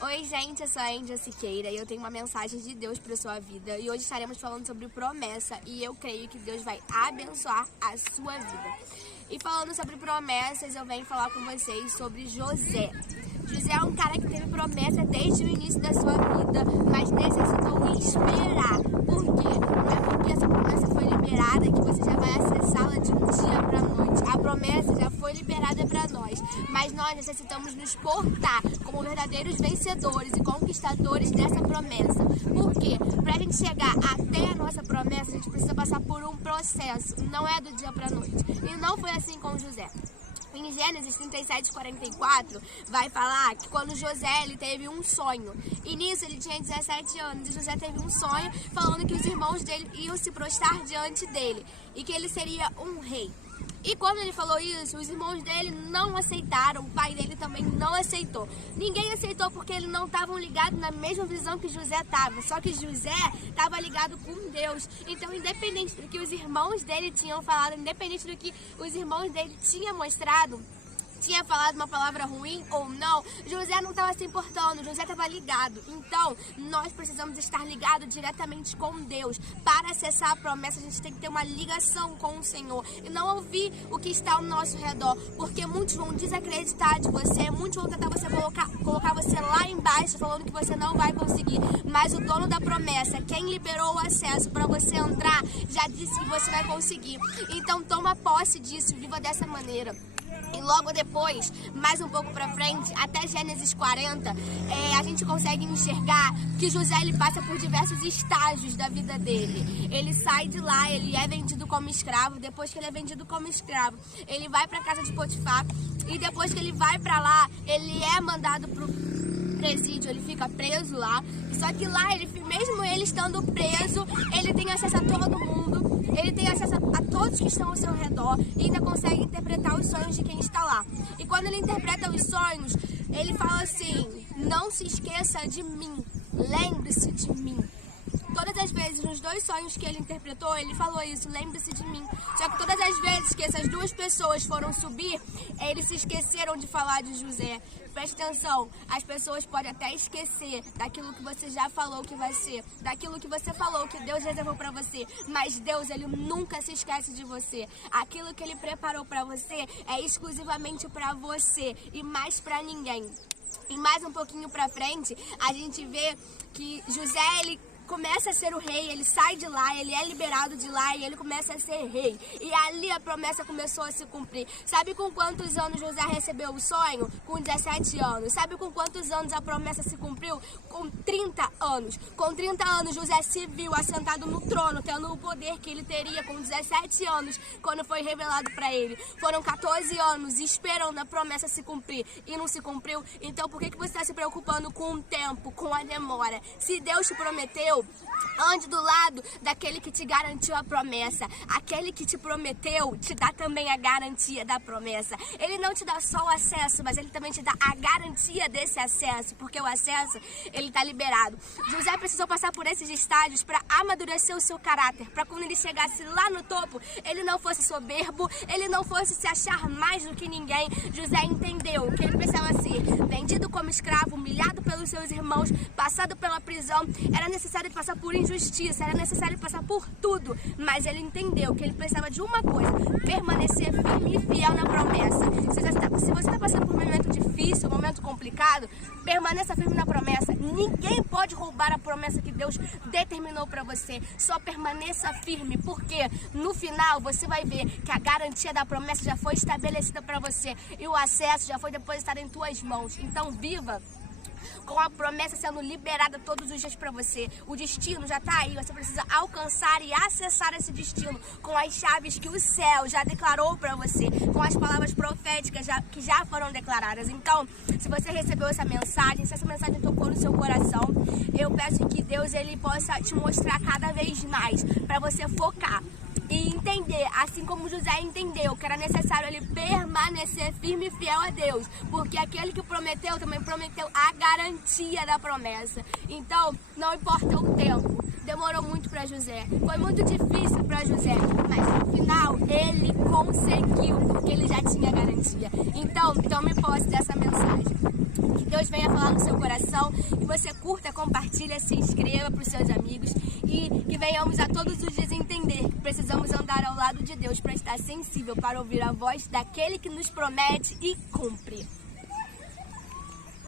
Oi gente, eu sou a Índia Siqueira e eu tenho uma mensagem de Deus para a sua vida. E hoje estaremos falando sobre promessa e eu creio que Deus vai abençoar a sua vida. E falando sobre promessas, eu venho falar com vocês sobre José. José é um cara que teve promessa desde o início da sua vida, mas necessitou esperar. Por quê? Não é porque essa promessa foi liberada que você já vai acessá-la de um dia para a noite. A promessa já foi liberada para nós, mas nós necessitamos nos portar como verdadeiros vencedores e conquistadores dessa promessa. Por quê? Para a gente chegar até a nossa promessa, a gente precisa passar por um processo, não é do dia para a noite. E não foi assim com José. Em Gênesis 37:44 vai falar que quando José ele teve um sonho, e nisso ele tinha 17 anos, e José teve um sonho falando que os irmãos dele iam se prostrar diante dele e que ele seria um rei. E quando ele falou isso, os irmãos dele não aceitaram, o pai dele também não aceitou. Ninguém aceitou porque eles não estavam ligados na mesma visão que José estava. Só que José estava ligado com Deus. Então, independente do que os irmãos dele tinham falado, independente do que os irmãos dele tinham mostrado, tinha falado uma palavra ruim ou não, José não estava se importando, José estava ligado. Então, nós precisamos estar ligados diretamente com Deus. Para acessar a promessa, a gente tem que ter uma ligação com o Senhor e não ouvir o que está ao nosso redor, porque muitos vão desacreditar de você, muitos vão tentar você colocar você lá embaixo, falando que você não vai conseguir. Mas o dono da promessa, quem liberou o acesso para você entrar, já disse que você vai conseguir. Então, toma posse disso, viva dessa maneira. E logo depois, mais um pouco pra frente, até Gênesis 40, a gente consegue enxergar que José ele passa por diversos estágios da vida dele. Ele sai de lá, ele é vendido como escravo. Depois que ele é vendido como escravo, ele vai pra casa de Potifar. E depois que ele vai pra lá, ele é mandado pro presídio, ele fica preso lá. Só que lá, mesmo ele estando preso, ele tem acesso a todo mundo. Ele tem acesso a todos que estão ao seu redor e ainda consegue interpretar os sonhos de quem está lá. E quando ele interpreta os sonhos, ele fala assim: não se esqueça de mim, lembre-se de mim. Todas as vezes, nos dois sonhos que ele interpretou, ele falou isso, lembre-se de mim. Só que todas as vezes que essas duas pessoas foram subir, eles se esqueceram de falar de José. Preste atenção, as pessoas podem até esquecer daquilo que você já falou que vai ser, daquilo que você falou que Deus reservou para você, mas Deus, ele nunca se esquece de você. Aquilo que ele preparou para você é exclusivamente para você e mais para ninguém. E mais um pouquinho para frente, a gente vê que José, ele começa a ser o rei, ele sai de lá, ele é liberado de lá e ele começa a ser rei. E ali a promessa começou a se cumprir. Sabe com quantos anos José recebeu o sonho? Com 17 anos. Sabe com quantos anos a promessa se cumpriu? Com 30 anos. Com 30 anos José se viu assentado no trono, tendo o poder que ele teria com 17 anos, quando foi revelado para ele. Foram 14 anos esperando a promessa se cumprir e não se cumpriu. Então por que você está se preocupando com o tempo, com a demora? Se Deus te prometeu, ande do lado daquele que te garantiu a promessa. Aquele que te prometeu te dá também a garantia da promessa. Ele não te dá só o acesso, mas ele também te dá a garantia desse acesso, porque o acesso, ele está liberado. José precisou passar por esses estágios para amadurecer o seu caráter, para quando ele chegasse lá no topo, ele não fosse soberbo, ele não fosse se achar mais do que ninguém. José entendeu que ele precisava ser vendido como escravo, humilhado pelos seus irmãos, passado pela prisão. Era necessário passar por injustiça, era necessário passar por tudo, mas ele entendeu que ele precisava de uma coisa: permanecer firme e fiel na promessa. Se você está passando por um momento difícil, um momento complicado, permaneça firme na promessa. Ninguém pode roubar a promessa que Deus determinou para você. Só permaneça firme, porque no final você vai ver que a garantia da promessa já foi estabelecida para você e o acesso já foi depositado em tuas mãos. Então viva com a promessa sendo liberada todos os dias para você. O destino já está aí, você precisa alcançar e acessar esse destino com as chaves que o céu já declarou para você, com as palavras proféticas que já foram declaradas. Então, se você recebeu essa mensagem, se essa mensagem tocou no seu coração, eu peço que Deus ele possa te mostrar cada vez mais, para você focar e entender, assim como José entendeu que era necessário ele permanecer firme e fiel a Deus, porque aquele que prometeu também prometeu a garantia da promessa. Então, não importa o tempo, demorou muito para José, foi muito difícil para José, mas no final ele conseguiu, porque ele já tinha garantia. Então, tome posse dessa mensagem. Que Deus venha falar no seu coração, que você curta, compartilha, se inscreva para os seus amigos e que venhamos a todos os dias entender que precisamos andar ao lado de Deus para estar sensível, para ouvir a voz daquele que nos promete e cumpre.